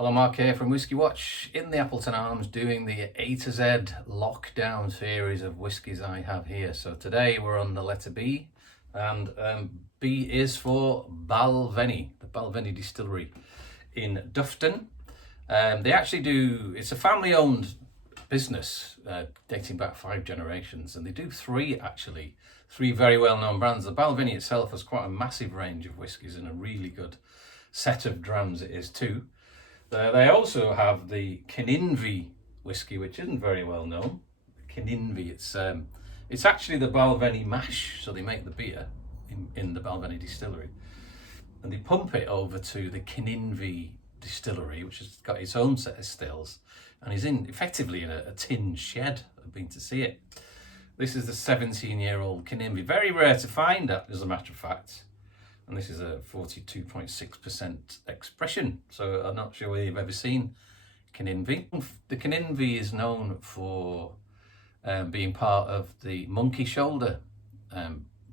Hello, Mark here from Whiskey Watch in the Appleton Arms, doing the A to Z lockdown series of whiskies I have here. So today we're on the letter B, and B is for Balvenie, the Balvenie distillery in Dufton. They actually do, it's a family-owned business dating back 5 generations, and they do three very well-known brands. The Balvenie itself has quite a massive range of whiskies and a really good set of drams it is too. They also have the Kinninvie whiskey, which isn't very well known. Kinninvie, it's actually the Balvenie mash, so they make the beer in the Balvenie distillery, and they pump it over to the Kinninvie distillery, which has got its own set of stills, and is effectively in a tin shed. I've been to see it. This is the 17-year-old Kinninvie, very rare to find, as a matter of fact. And this is a 42.6% expression. So I'm not sure whether you've ever seen Kinninvie. The Kinninvie is known for being part of the Monkey Shoulder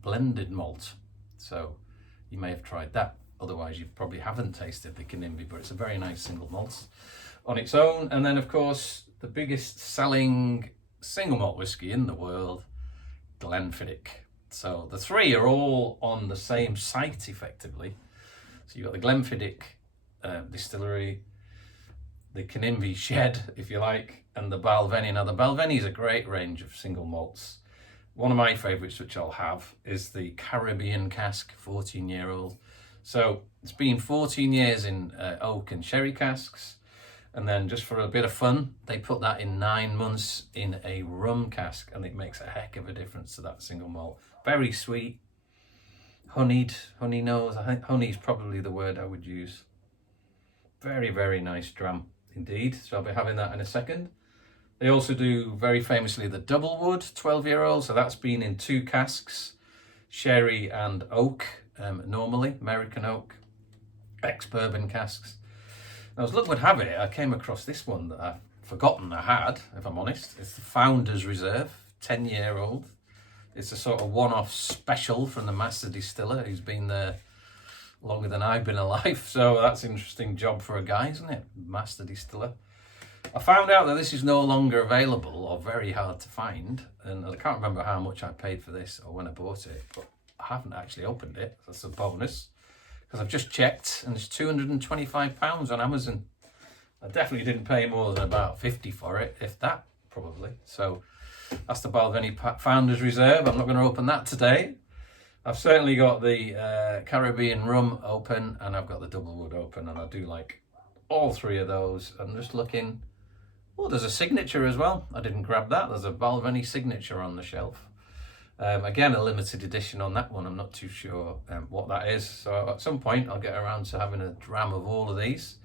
blended malt. So you may have tried that. Otherwise, you probably haven't tasted the Kinninvie, but it's a very nice single malt on its own. And then, of course, the biggest selling single malt whiskey in the world, Glenfiddich. So the three are all on the same site, effectively. So you've got the Glenfiddich distillery, the Kinninvie shed, if you like, and the Balvenie. Now, the Balvenie is a great range of single malts. One of my favourites, which I'll have, is the Caribbean cask, 14-year-old. So it's been 14 years in oak and sherry casks. And then just for a bit of fun, they put that in 9 months in a rum cask, and it makes a heck of a difference to that single malt. Very sweet, honey nose. I think honey is probably the word I would use. Very, very nice dram indeed. So I'll be having that in a second. They also do, very famously, the double wood 12-year-old. So that's been in 2 casks, sherry and oak, normally, American oak, ex-bourbon casks. Now, as luck would have it, I came across this one that I've forgotten I had, if I'm honest. It's the Founder's Reserve, 10-year-old. It's a sort of one-off special from the master distiller who's been there longer than I've been alive. So that's an interesting job for a guy, isn't it? Master distiller. I found out that this is no longer available, or very hard to find. And I can't remember how much I paid for this or when I bought it, but I haven't actually opened it. That's a bonus, because I've just checked and it's £225 on Amazon. I definitely didn't pay more than about 50 for it, if that, probably. So that's the Balvenie Founder's Reserve. I'm not going to open that today. I've certainly got the Caribbean rum open, and I've got the double wood open, and I do like all 3 of those. I'm just looking. Oh, there's a signature as well. I didn't grab that. There's a Balvenie signature on the shelf. Again, a limited edition on that one. I'm not too sure what that is. So at some point, I'll get around to having a dram of all of these.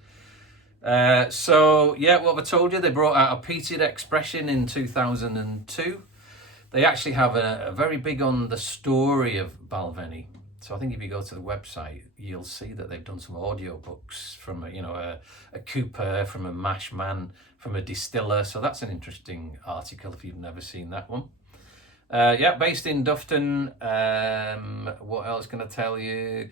So yeah, what have I told you? They brought out a peated expression in 2002. They actually have a very big on the story of Balvenie. So I think if you go to the website, you'll see that they've done some audiobooks from a cooper, from a mash man, from a distiller. So that's an interesting article if you've never seen that one. Yeah, based in Dufton. What else can I tell you?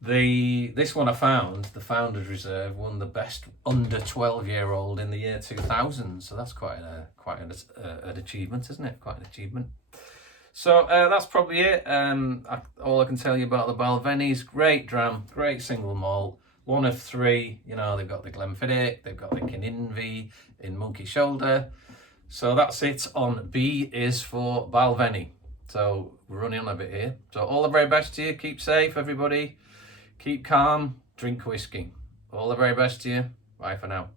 This one I found, the Founder's Reserve, won the best under 12-year-old in the year 2000. So that's quite an achievement, isn't it? Quite an achievement. So that's probably it. All I can tell you about the Balvenie's, great dram, great single malt, one of 3. You know, they've got the Glenfiddich, they've got the Kinninvie in Monkey Shoulder. So that's it on B is for Balvenie. So we're running on a bit here. So all the very best to you. Keep safe, everybody. Keep calm. Drink whiskey. All the very best to you. Bye for now.